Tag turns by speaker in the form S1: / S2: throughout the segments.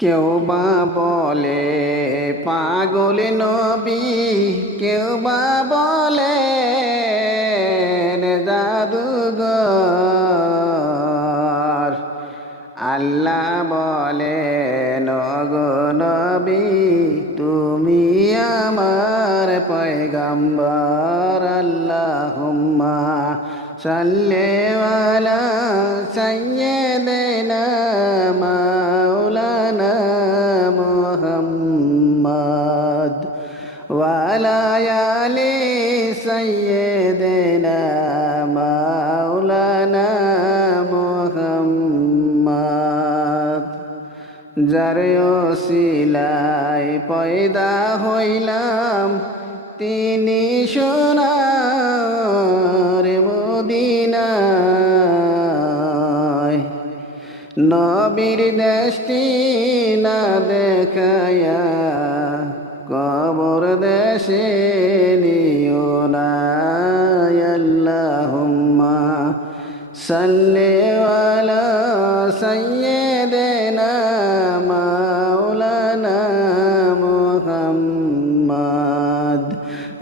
S1: কেউ বা বলে, পাগল নবী, কেউ বা বলে, জাদুঘর। আল্লাহ বলে, নগো নবী, তুমি আমার পয়গম্বর, আল্লাহুম্মা সাল্লি আলা সাইয়্যিদিনা মাওলানা ওয়ালা আলি সাইয়্যিদিনা মাওলানা মুহাম্মদ যার সিলাই পয়দা হইলাম তিনি সোনার মদিনায় নবীর দেশটি না দেখায়া কবর দেশে নিও না, আল্লাহুম্মা সাল্লি আলা সাইয়্যিদিনা মাওলানা মুহাম্মদ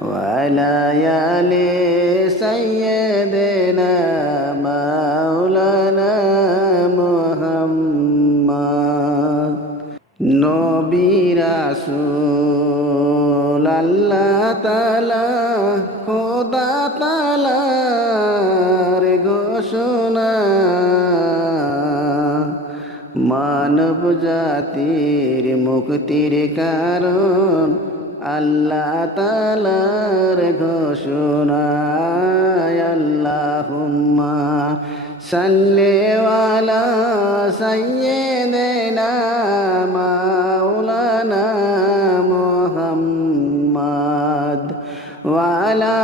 S1: ওয়ালা আলি সাইয়্যিদিনা নবী রাসূল আল্লাহ তাআলা খোদা তাআলার ঘোষণা। মানব জাতির মুক্তির কারণ, আল্লাহ তালার ঘোষণা। আল্লাহুম্মা সাল্লি আলা সাইয়্যিদিনা মাওলানা ওয়ালা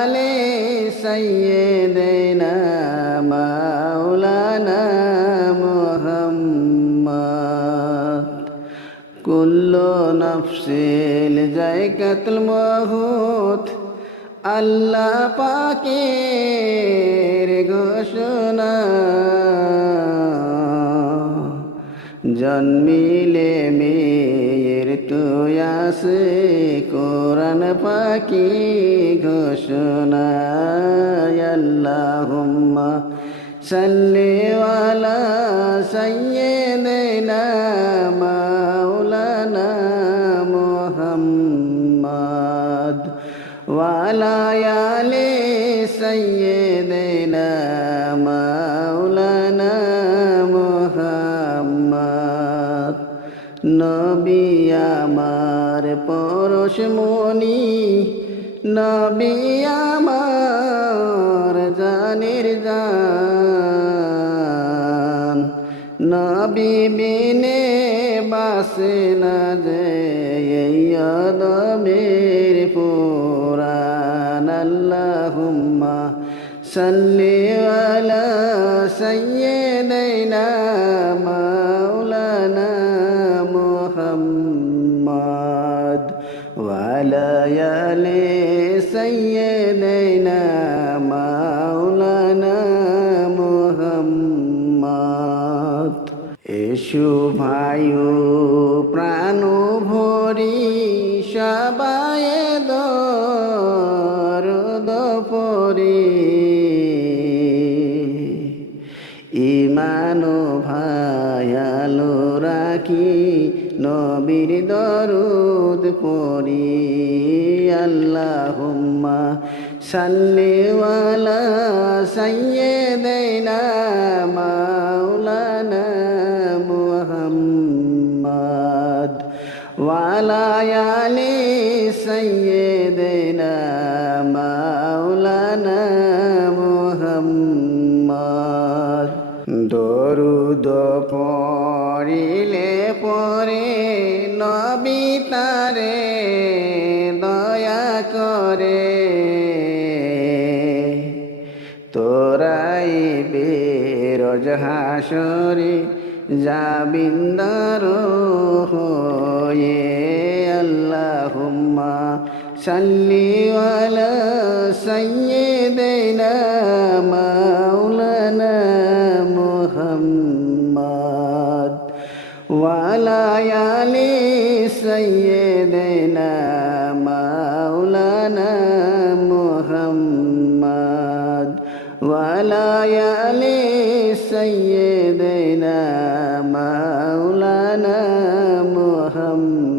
S1: আলি সাইয়্যিদিনা মাওলানা মুহাম্মদ। কুল্লু নফসিল জায়কাতুল মাহুত আল্লাহ পাকের ঘোষণা। জন্মিলে মেয়ের তুয়াসে, কোরআন পাকি ঘোষণা। আল্লাহুম্মা সাল্লি আলা সাইয়্যিদিনা মাওলানা মুহাম্মদ। ওয়ালা আলি সাইয়্যিদিনা মাওলানা নবী আমার পরশমণি নবী আমার জানির জান। নবী বিনে বাসে না যে আদমের পুরান আল্লাহুম্মা সাল্লি আলা সাইয়্যিদিনা আলি সাইয়্যিদিনা মাওলানা মুহাম্মদ এসু ভায়ু রাখি নবীর দরুদ পরি আল্লাহুম্মা সাল্লি ওয়ালা সাইয়্যিদিনা মাওলানা মুহাম্মদ ওয়ালা আলি সাইয়্যিদিনা মাওলানা মুহাম্মদ। দরুদ পড়িলে নবী তারে দয়া করে তোরাই বেরজ হাসরে জাবিন্দার হয়ে আল্লাহুম্মা সাল্লি আলা সাইয়্যিদিনা ওয়ালায়ালি সৈয়দেনা মাওলানা মুহাম্মদ ওয়ালায়ালি সৈয়দেনা মাওলানা মুহাম্মদ